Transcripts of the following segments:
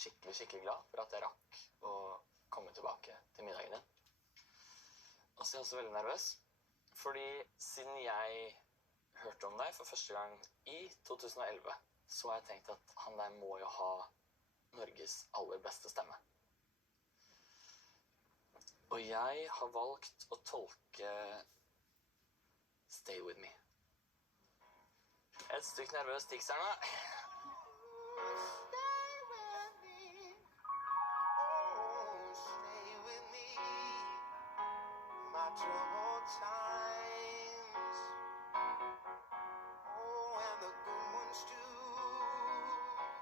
skikkelig glad for at jeg rakk å komme tilbake til middagen din. Og så er jeg også veldig nervøs, fordi siden jeg hørte om deg for første gang i 2011, så har jeg tenkt at han der må jo ha Norges aller beste stemme. Og jeg har valgt å tolke Stay With Me. Et stykk nervøs tiks her nå.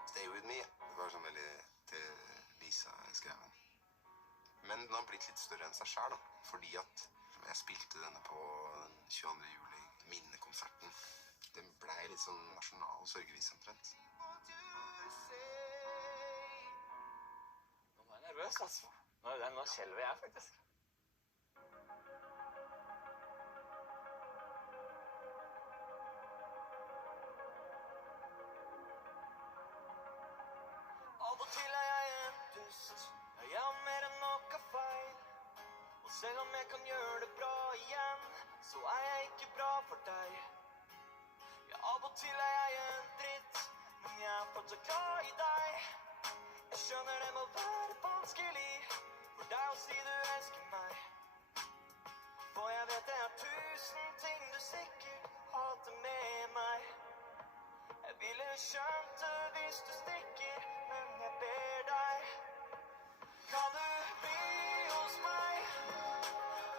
Stay With Me. Det var sånn veldig til Lisa skrevet. Men den har blitt litt større enn seg selv, da. Fordi at jeg spilte denne på den 22. juli, minnekonserten. Den ble litt sånn nasjonal sørgevis omtrent. Nå var jeg nervøs, altså. Nå skjelver jeg faktisk. Av og til er jeg en dust. Jeg har mer enn nok av feil. Og selv om jeg kan gjøre det bra igjen, så er jeg ikke bra for deg. Ja, av og til er jeg en dritt, men jeg er fortsatt glad i deg. Jeg skjønner det må være vanskelig for deg å si du elsker meg. For jeg vet det er 1000 ting du sikkert hater med meg. Jeg ville skjønt det hvis du stikker, men jeg ber deg. Kan du bli hos meg?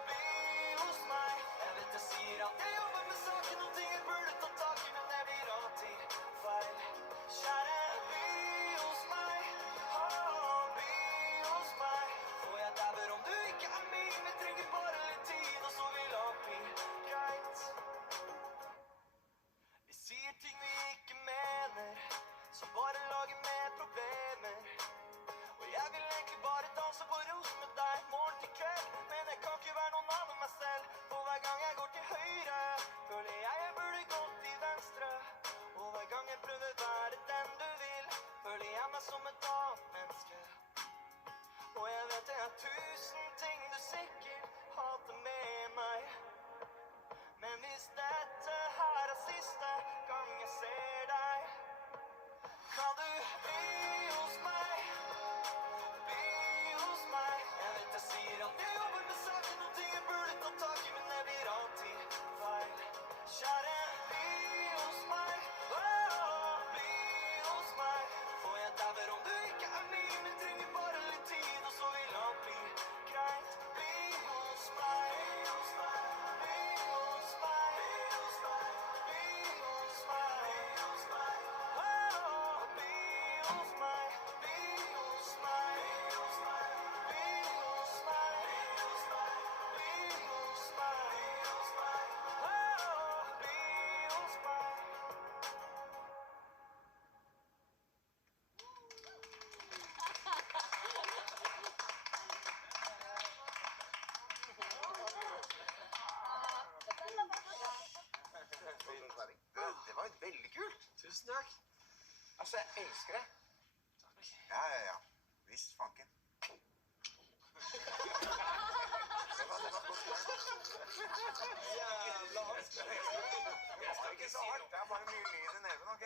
Bli hos meg. Jeg vet jeg sier at jeg jobber med saken og ting jeg burde ta tak i, men det blir alltid feil. Kjære, bli hos meg. Bli hos meg. For jeg dauer om du ikke er min. Vi trenger bare litt tid, og så vil alt bli greit. Vi sier ting vi ikke mener, som bare lager mer problemer. Og jeg vil egentlig bare danse på rosen med deg morgen til kveld, men jeg kan ikke være noen annen meg selv. For hver gang jeg går til høyre, føler jeg burde gått til venstre. Og hver gang jeg prøver være den du vil, føler jeg meg som et annet menneske. Og jeg vet det er 1000 ting du sikkert hater med meg. Men hvis dette her er siste gang jeg ser deg, kan du bli hos meg? Bli hos meg. Jeg vet jeg sier at jeg jobber med saken og ting jeg burde ta tak i, men det blir alltid feil. Kjære, bli hos meg. Bli hos meg. For jeg dauer om du ikke er min. Vi trenger bare litt tid, og så vil alt bli greit. Bli hos meg. Bli hos meg. Bli hos meg. Bli hos meg. Bli hos meg. Bli hos meg. Bli hos meg. Bli hos meg. Bli hos meg. Bli hos meg. Bli hos meg. Bli hos meg. Bli hos meg. Bli hos meg. Det var veldig kult. Tusen takk. Altså, jeg elsker det. Ja. Visst fanken. Det var godt. Jævla hardt. Det var ikke så hardt. Det er bare mye lyd i neven, ok?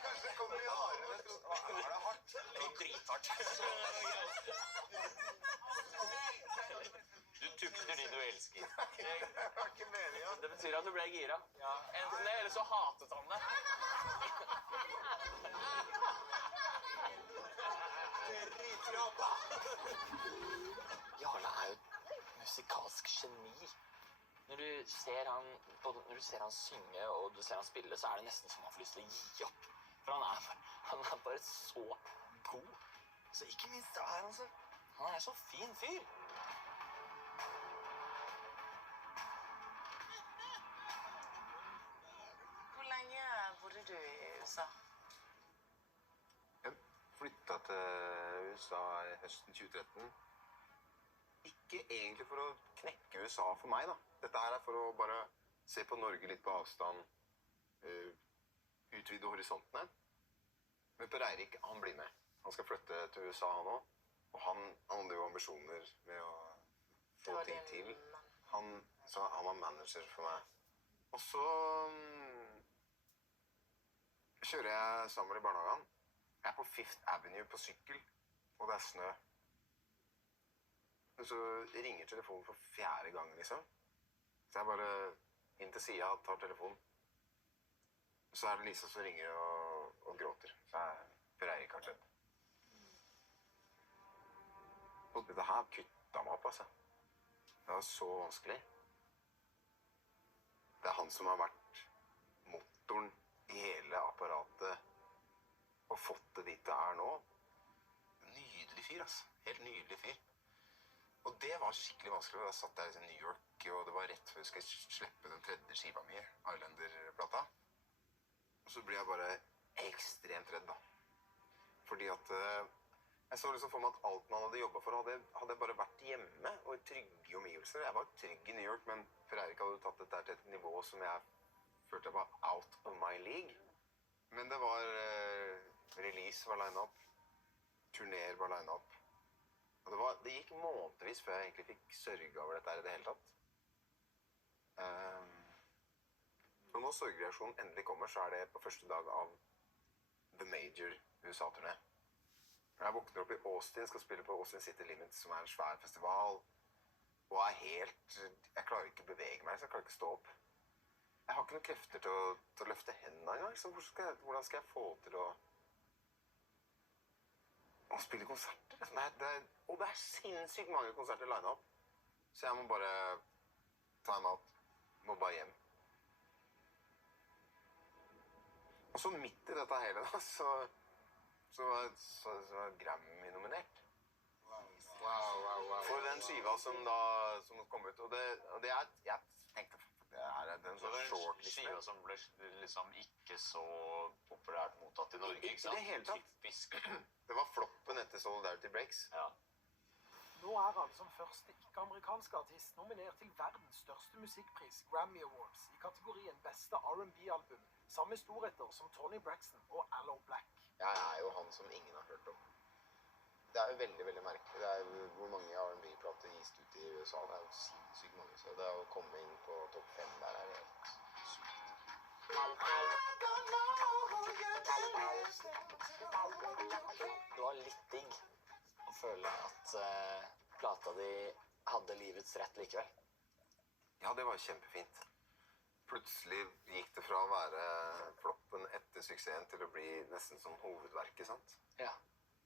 Kanskje det kommer i hardere enn jeg trodde. Var det hardt? Det var drithardt. Du tukter de du elsker. Det var ikke meningen. Det betyr at du ble gira. Enten det, eller så hatet han det. Jarle er jo et musikalsk geni. Når du ser han synge og du ser han spille, så er det nesten som han får lyst til å gi opp. For han er bare så god. Så ikke minst så er han er så fin fyr. Hvor lenge bodde du i USA? Jeg flyttet til USA i høsten 2013. Ikke egentlig for å knekke USA for meg, da. Dette her er for å bare se på Norge litt på avstand. utvide horisontene. Men Per Eirik, han blir med. Han skal flytte til USA, han også. Og han hadde jo ambisjoner med å Det få var ting din til. mann. Så han var manager for meg. Og så kjører jeg Samuel i barnehagen. Jeg er på Fifth Avenue på sykkel, og det er snø. Og så ringer telefonen for 4. gang, liksom. Så jeg bare inn til siden, tar telefonen. Så er det Lisa som ringer og gråter. Så er Per Eirik har skjedd. Og dette her kutta meg opp, altså. Det var så vanskelig. Det er han som har vært motoren i hele apparatet og fått det dit det er nå. Nydelig fyr, altså. Helt nydelig fyr. Og det var skikkelig vanskelig. Da satt jeg i New York, og det var rett før jeg skulle slippe den 3. skiva mi, Islander-plata. Og så blir jeg bare ekstremt redd, da. Fordi at jeg så liksom for meg at alt man hadde jobbet for, hadde bare vært hjemme og i trygge omgivelser. Jeg var trygg i New York, men Per Eirik hadde tatt dette til et nivå som jeg følte jeg var out of my league. Men det var release var line up, turnéer var line up. Og det gikk månedsvis før jeg egentlig fikk sørge over dette her i det hele tatt. Og når sorgreaksjonen endelig kommer, så er det på første dag av The Major USA-turné. Jeg våkner opp i Austin, skal spille på Austin City Limits, som er en svær festival. Og er helt... Jeg klarer ikke å bevege meg, så jeg klarer ikke å stå opp. Jeg har ikke noen krefter til å løfte hendene engang. Så hvordan skal jeg få til å spille konserter? Og det er sinnssykt mange konserter line up. Så jeg må bare time out. Må bare hjem. Og så midt i dette hele da, så var Grammy nominert. Wow. For den skiva som kom ut. Og jeg tenkte, det er den Så det sånn var en shortliste. skiva som ble liksom ikke så populært mottatt i Norge, Ikke ikke sant? det hele tatt. Typisk. Det var floppen etter Solidarity Breaks. Ja. Nå er han som første ikke-amerikanske artist nominert til verdens største musikkpris, Grammy Awards, i kategorien beste R&B-album, samme storheter som Tony Braxton og Aloe Black. Jeg er jo han som ingen har hørt om. Det er jo veldig, veldig merkelig. Det er jo hvor mange R&B-plater gis ut i USA. Det er jo sinnssykt mange. Så det å komme inn på topp 5 der er helt sykt. Det var litt digg å føle at plata di hadde livets rett likevel. Ja, det var kjempefint. Plutselig gikk det fra å være floppen etter suksessen til å bli nesten som hovedverket, sant? Ja.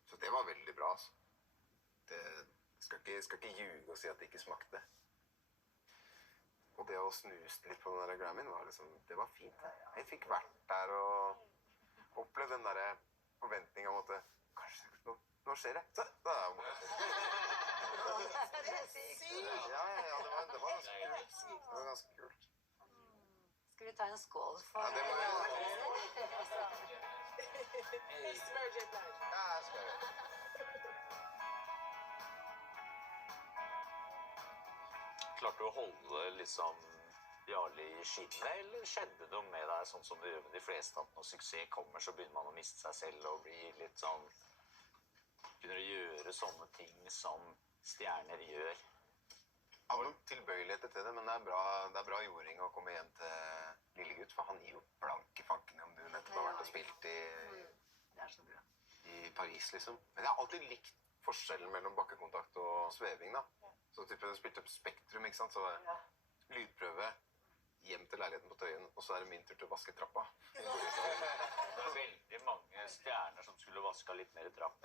Så det var veldig bra, altså. Skal ikke ljuge og si at det ikke smakte. Og det å snuse litt på den der Grammyen var liksom, det var fint. Jeg fikk vært der og opplevd den der forventningen om at kanskje, nå skjer det. Så, da er det Ja, det var ganske kult. Det var ganske kult. Skal vi ta en skål for Ja, det må vi gjøre. Ja, jeg skal gjøre det. Klarte du å holde liksom Jarle i skinnet, eller skjedde det med deg sånn som det gjør med de fleste, at når suksess kommer, så begynner man å miste seg selv og bli litt sånn... Begynner å gjøre sånne ting som stjerner gjør. Jeg har nok tilbøyeligheter til det, men det er bra jording å komme hjem til Lillegutt, for han gir jo blanke fankene om du nettopp har vært og spilt Det er så bra. i Paris, liksom. Men jeg har alltid likt forskjellen mellom bakkekontakt og sveving, da. Så typen jeg spilte opp Spektrum, ikke sant, så var det lydprøve, hjem til leiligheten på Tøyen, og så er det min tur til å vaske trappa. Det er veldig mange stjerner som skulle vaska litt mer trapp.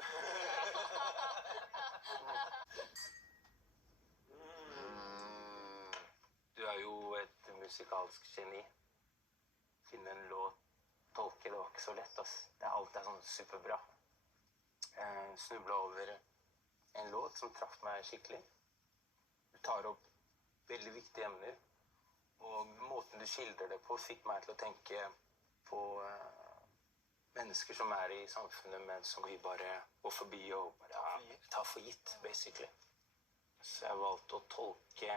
Du er jo et musikalsk geni. Finne en låt, tolke, det var ikke så lett, ass. Alt er sånn superbra. Snublet over en låt som traff meg skikkelig. Du tar opp veldig viktige emner, og måten du skildrer det på fikk meg til å tenke på mennesker som er i samfunnet, men som vi bare går forbi og bare tar for gitt, basically. Så jeg valgte å tolke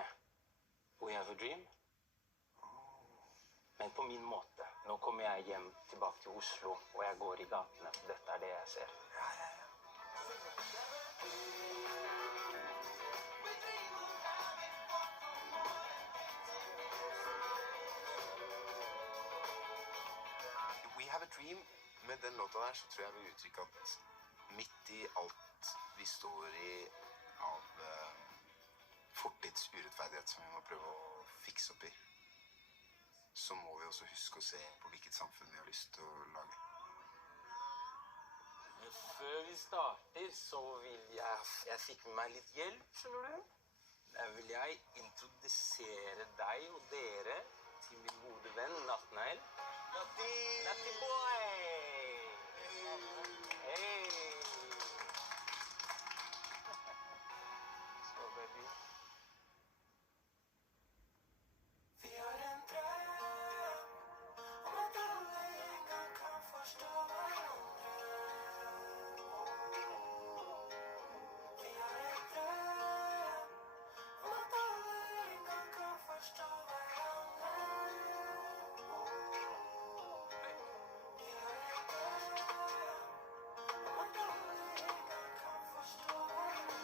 We Have a Dream, men på min måte. Nå kommer jeg hjem tilbake til Oslo, og jeg går i gatene. Dette er det jeg ser. We Have a Dream, med den låta der, så tror jeg vi uttrykker at midt i alt vi står i av fortids urettferdighet som vi må prøve å fikse opp i, så må vi også huske å se på hvilket samfunn vi har lyst til å lage. Før vi starter, så vil jeg fikk med meg litt hjelp, skjønner du? Da vil jeg introdusere deg og dere til min gode venn Nathanael. Natty boy! Hey! Så, baby. Vi har en drøm om at alle en gang kan forstå hverandre. Vi har en drøm om at alle en gang kan forstå hverandre. Vi har en drøm om at alle en gang kan forstå hverandre.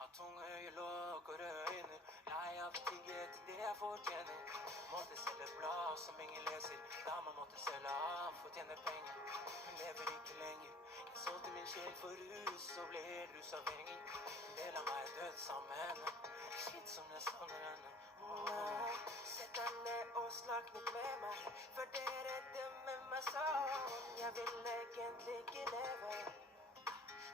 Har tunge øyelokk og røde øyne. Lei av å tigge etter det jeg fortjener. Måtte selge et blad som ingen leser. Dama måtte selge av for å tjene penger. Hun lever ikke lenger. Jeg solgte min sjel for rus og ble helt rusavhengig. En del av meg er død sammen med henne. Shit som jeg savner henne. Sett deg ned og snakk litt med meg, for dere dømmer meg sånn. Jeg vil egentlig ikke leve.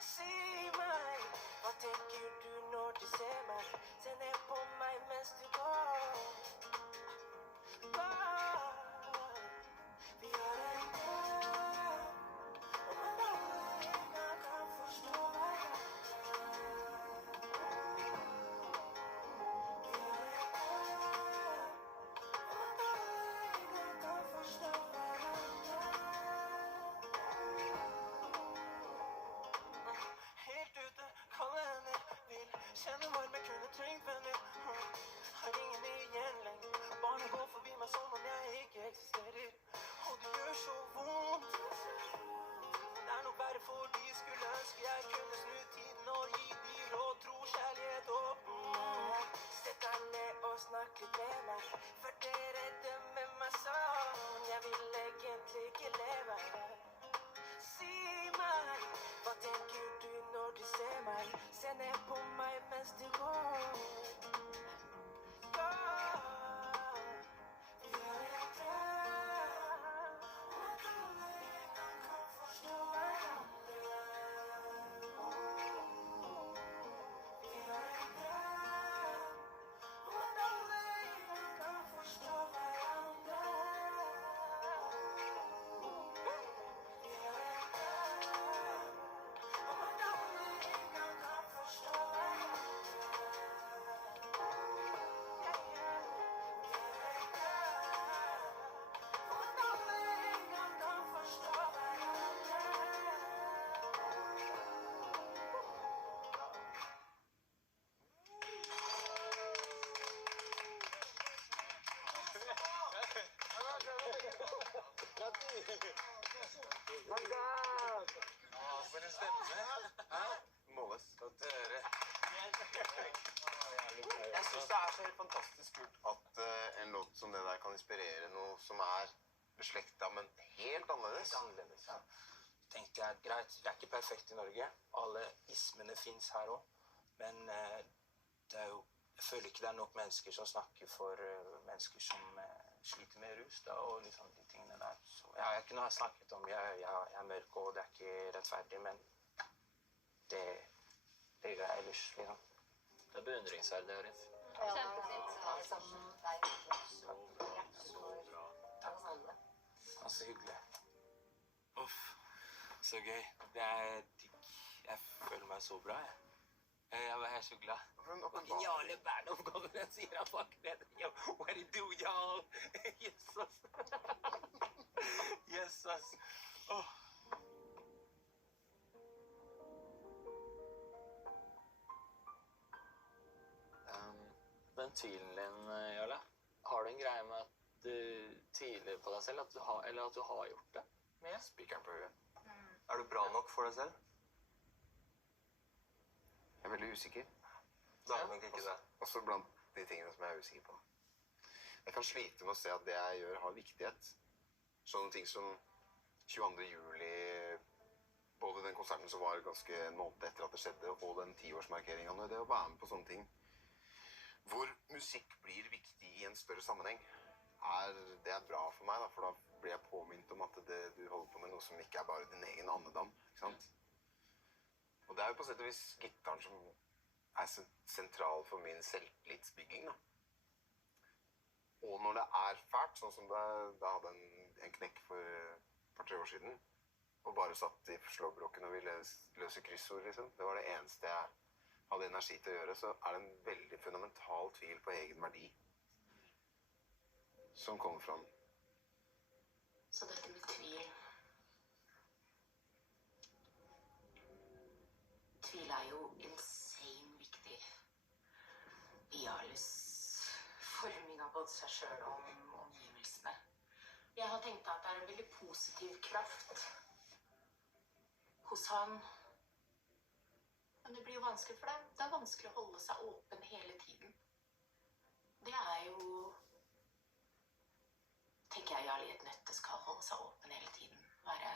Si meg, hva tenker du når du ser meg? Se ned på meg mens du går. Går. Vi har en drøm om at alle en gang kan forstå hverandre. Vi har en drøm om at alle en gang kan forstå hverandre. Helt ute, kalde hender. Vil kjenne varme, kunne trengt venner. Har ingen igjen lenger. Barnet går forbi meg som om jeg ikke eksisterer. Og det gjør så vondt. Det er nok bare fordi jeg skulle ønske jeg kunne snu tiden og gi de råd, tro, kjærlighet og Sett deg ned og snakk litt med meg, for dere dømmer meg sånn. Jeg vil egentlig ikke leve. Si meg, hva tenker du når du ser meg? Se ned på meg mens du går. Går. Vi har en drøm om at alle en gang kan forstå hverandre. Vi har en drøm om at alle en gang kan forstå hverandre. Vi har en drøm om at alle en gang kan forstå hverandre. Vi har en drøm om at alle en gang kan forstå hverandre. For en stemme. Måles. Godt å høre. Jeg synes det er så helt fantastisk kult at en låt som det der kan inspirere noe som er beslektet, men helt annerledes. Helt annerledes, ja. Tenkte jeg, greit, vi er ikke perfekt i Norge. Alle ismene finnes her også. Men det er jo, jeg føler ikke det er nok mennesker som snakker for mennesker som sliter med rus da, og liksom de tingene der. Så jeg har ikke noe jeg har snakket om. Jeg er mørk, og det er ikke rettferdig, men det gjør jeg ellers, liksom. Det er beundringsverdig, Arif. Kjempefint. Ha det sammen med deg. Hjertelig for oss alle. Ja, så hyggelig. Uff, så gøy. Det er digg. Jeg føler meg så bra, jeg. Jeg var så glad. Geniale bandoppgaven, sier han bak ned. Yo, what it do, y'all? Jesus. Yes, ass. Åh. Ventilen din, Jarle, har du en greie med at du tviler på deg selv, eller at du har gjort det? Med? Spikeren på huet. Er du bra nok for deg selv? Jeg er veldig usikker. Da er du nok ikke det. Også blant de tingene som jeg er usikker på. Jeg kan slite med å se at det jeg gjør har viktighet. Sånne ting som 22. juli, både den konserten som var ganske en måned etter at det skjedde, og den 10-årsmarkeringen, og det å være med på sånne ting, hvor musikk blir viktig i en større sammenheng, det er bra for meg, da, for da blir jeg påminnet om at du holder på med noe som ikke er bare din egen andedam, ikke sant? Og det er jo på sett og vis gitaren som er sentral for min selvtillitsbygging, da. Og når det er fælt, sånn som da hadde en knekk for et par-tre år siden, og bare satt i slåbroken og ville løse kryssord, liksom. Det var det eneste jeg hadde energi til å gjøre, så er det en veldig fundamental tvil på egen verdi som kommer fram. Så dette med tvil. Tvil er jo insane viktig i Jarles forming av både seg selv og omgivelsene. Jeg har tenkt at det er en veldig positiv kraft hos han. Men det blir jo vanskelig for deg. Det er vanskelig å holde seg åpen hele tiden. Det er jo, tenker jeg, Jarle i et nøtteskall, holde seg åpen hele tiden. Være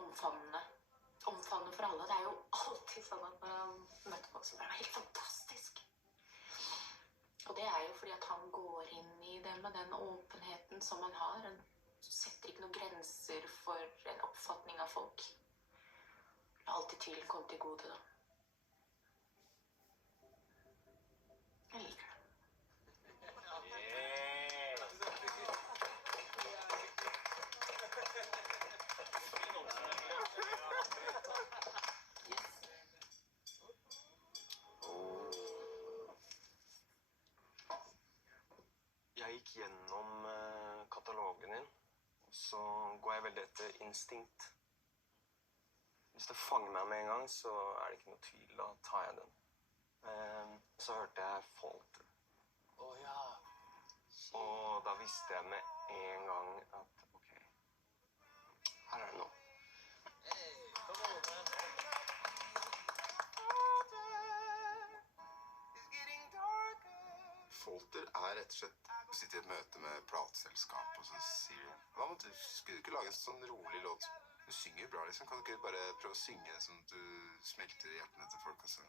omfavnende. Omfavnende for alle. Det er jo alltid sånn at man møter folk som bare er helt fantastisk. Og det er jo fordi at han går inn i det med den åpenheten som han har. Han setter ikke noen grenser for en oppfatning av folk. La alltid tvilen komme til gode, da. Jeg liker det. Jeg gikk gjennom katalogen din, og så går jeg veldig etter instinkt. Hvis det fanger meg med en gang, så er det ikke noe tvil, da tar jeg den. Så hørte jeg Folter. Ja. Og da visste jeg med en gang at, ok, her er det noe. Folter er rett og slett å sitte i et møte med plateselskap, og så sier de, hva måtte du, skulle du ikke lage en sånn rolig låt? Du synger bra, liksom. Kan du ikke bare prøve å synge sånn at du smelter i hjertene til folk, og så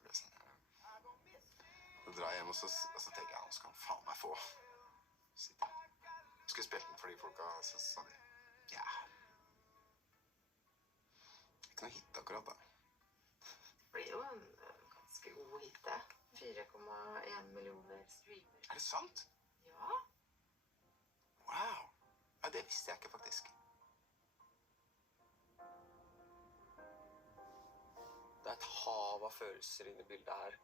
blir det sånn, ja. Så drar jeg hjem, og så tenker jeg, nå skal han faen meg få. Sitte. Jeg skulle spilt den for de folka, så sa de, ja. Ikke noe hit akkurat, da. Det blir jo en ganske god hit, det. 4,1 millioner streamer. Er det sant? Ja. Wow. Ja, det visste jeg ikke, faktisk. Det er et hav av følelser inne i bildet her.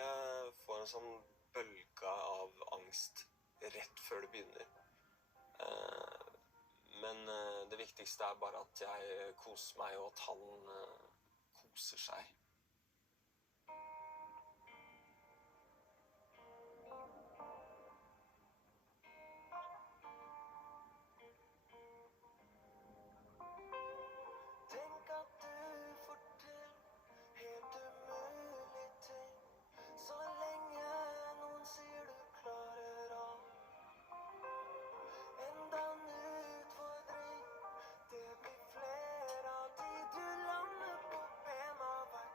Jeg får en sånn bølge av angst rett før det begynner. Men det viktigste er bare at jeg koser meg, og at han koser seg. Tenk at du får til helt umulige ting. Så lenge noen sier du klarer alt. Enda en utfordring. Det blir flere av de du lander på bena hver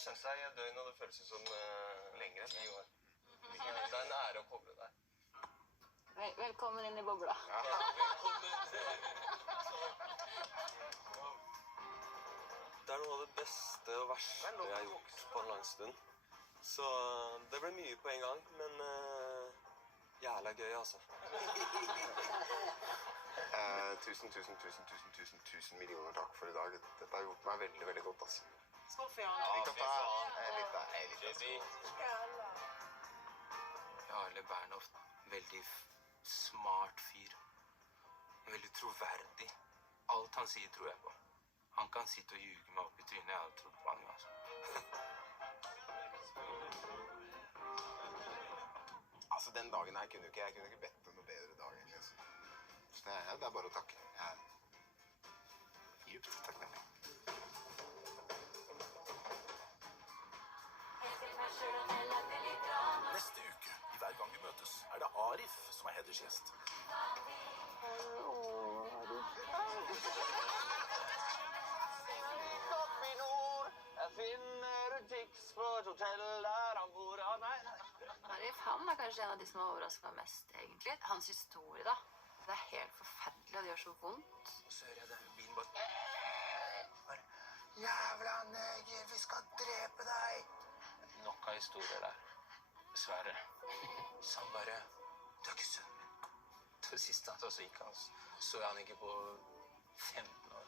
kjent deg i et døgn, og det føles som lenger enn 10 år. Det er en ære å koble deg. Velkommen inn i bobla. Det er noe av det beste og verste jeg har gjort på en lang stund. Så det ble mye på en gang, men jævla gøy, altså. Tusen millioner takk for i dag. Dette har gjort meg veldig, veldig godt, altså. Skål for Jan. Jarle Bernhoft, veldig smart fyr. Veldig troverdig. Alt han sier tror jeg på. Han kan sitte og ljuge meg opp i trynet. Jeg hadde trodd på han, altså. Altså, den dagen her kunne jeg kunne ikke bedt om noe bedre dag, egentlig. Altså. Så det er bare å takke. Jeg er djupt takknemlig. Neste uke, i Hver gang vi møtes, er det Arif som er hedersgjest. Jeg finner ut fiks på et hotell der han bor. Arif, han er kanskje en av de som har overrasket meg mest, egentlig. Hans historie, da. Det er helt forferdelig, og det gjør så vondt. Og så hører jeg den bilen bare... Jævla neger, vi skal drepe deg! Nok av historier der. Dessverre. Så han bare... Du er ikke sønnen min. Til sist han så gikk han, så jeg han ikke på 15 år.